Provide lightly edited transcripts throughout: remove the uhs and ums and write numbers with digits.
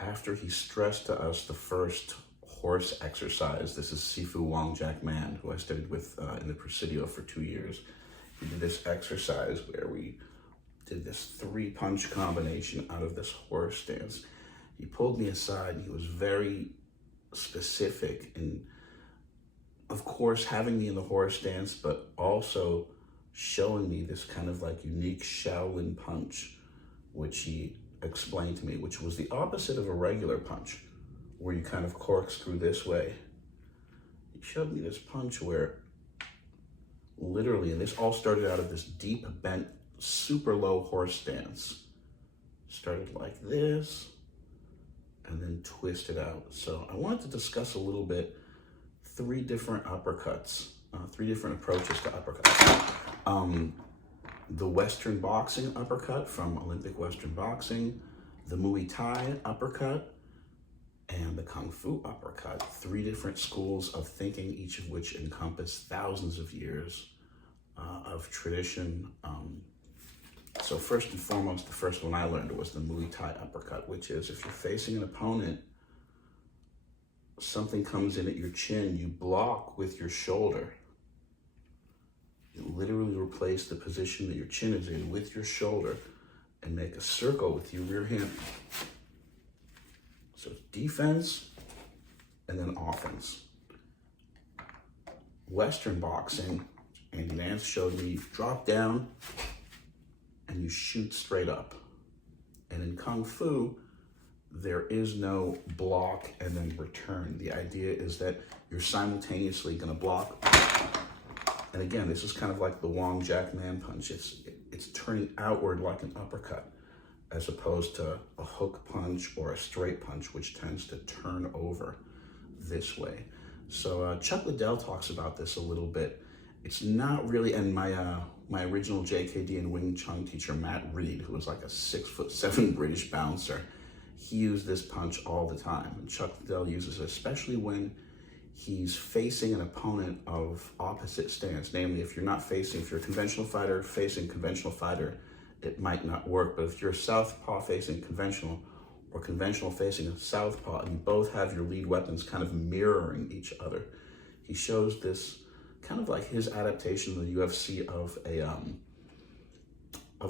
after he stressed to us the first horse exercise. This is Sifu Wong Jack Man, who I studied with in the Presidio for 2 years. He did this exercise where we did this 3-punch combination out of this horse stance. He pulled me aside and he was very specific in, of course, having me in the horse stance, but also showing me this kind of like unique Shaolin punch, which he explained to me, which was the opposite of a regular punch, where you kind of corkscrew this way. He showed me this punch where literally, and this all started out of this deep bent, super low horse stance. Started like this, and then twisted out. So I wanted to discuss a little bit 3 different uppercuts, 3 different approaches to uppercuts. The Western boxing uppercut from Olympic Western Boxing, the Muay Thai uppercut, and the Kung Fu uppercut. 3 different schools of thinking, each of which encompass thousands of years of tradition. So first and foremost, the first one I learned was the Muay Thai uppercut, which is if you're facing an opponent, something comes in at your chin, you block with your shoulder. You literally replace the position that your chin is in with your shoulder and make a circle with your rear hand. So defense and then offense. Western boxing, Andy Nance showed me, you drop down and you shoot straight up. And in Kung Fu, there is no block and then return. The idea is that you're simultaneously gonna block. And again, this is kind of like the Wong Jack Man punch. It's turning outward like an uppercut, as opposed to a hook punch or a straight punch, which tends to turn over this way. So Chuck Liddell talks about this a little bit. It's not really, and my original JKD and Wing Chun teacher, Matt Reed, who was like a 6'7" British bouncer, he used this punch all the time. And Chuck Liddell uses it, especially when he's facing an opponent of opposite stance. Namely, if you're a conventional fighter facing conventional fighter, it might not work. But if you're a southpaw facing conventional, or conventional facing a southpaw, and you both have your lead weapons kind of mirroring each other, he shows this kind of like his adaptation in the UFC of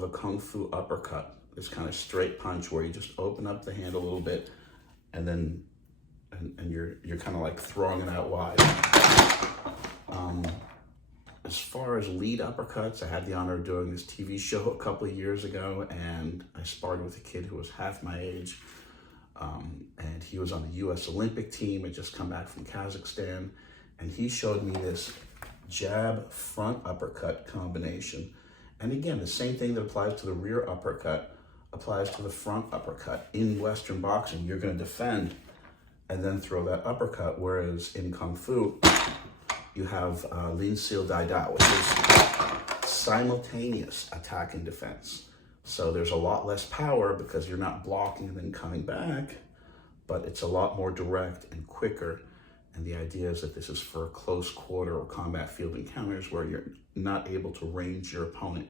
a Kung Fu uppercut. This kind of straight punch where you just open up the hand a little bit, and then and you're kind of like throwing it out wide. As far as lead uppercuts, I had the honor of doing this TV show a couple of years ago, and I sparred with a kid who was half my age, and he was on the U.S. Olympic team, had just come back from Kazakhstan, and he showed me this jab front uppercut combination. And again, the same thing that applies to the rear uppercut applies to the front uppercut. In Western boxing, you're going to defend and then throw that uppercut, whereas in Kung Fu, you have Lin Seal Dai Da, which is simultaneous attack and defense. So there's a lot less power because you're not blocking and then coming back, but it's a lot more direct and quicker. And the idea is that this is for close quarter or combat field encounters where you're not able to range your opponent